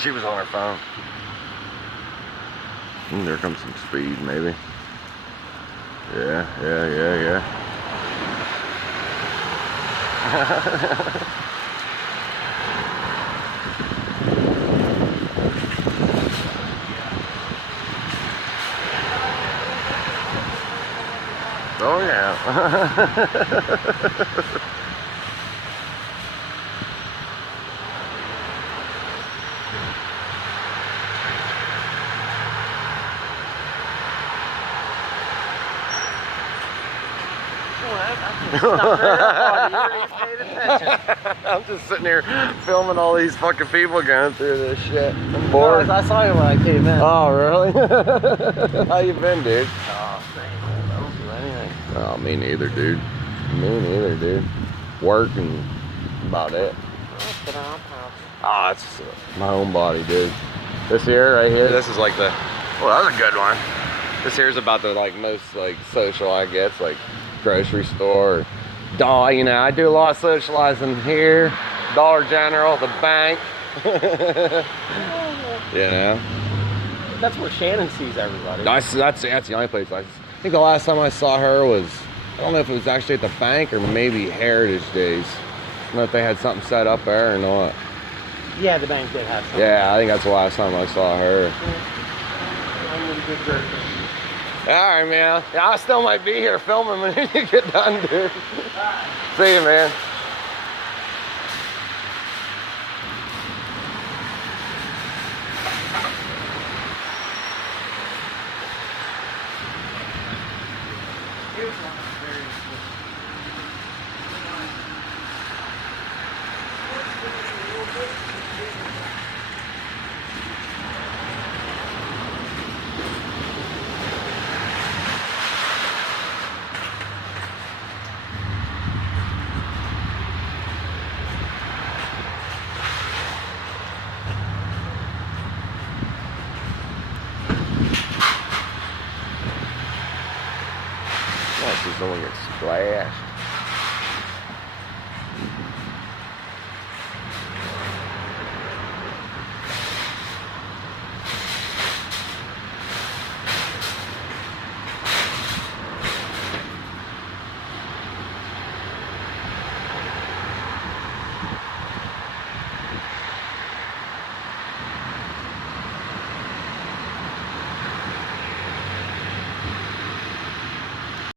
She was on her phone. And there comes some speed, maybe. Yeah. Oh yeah. I'm just sitting here filming all these fucking people going through this shit. I'm bored. I saw you when I came in. Oh, really? How you been, dude? Oh, man, I don't do anything. Oh, me neither, dude. Me neither, dude. Work and about it. Oh, it's my home body, dude. This here, right here, this is like the, well, that was a good one. This here's about the like most like social I guess, like grocery store, doll, you know, I do a lot of socializing here, Dollar General, the bank. You know? That's where Shannon sees everybody. That's the only place. I think the last time I saw her was, I don't know if it was actually at the bank or maybe Heritage Days. I don't know if they had something set up there or not. Yeah, the bank did have something. Yeah, I think that's the last time I saw her. I'm in good jerk. Alright, man. Yeah, I still might be here filming when you get done, dude. See you, man. Someone gets splashed.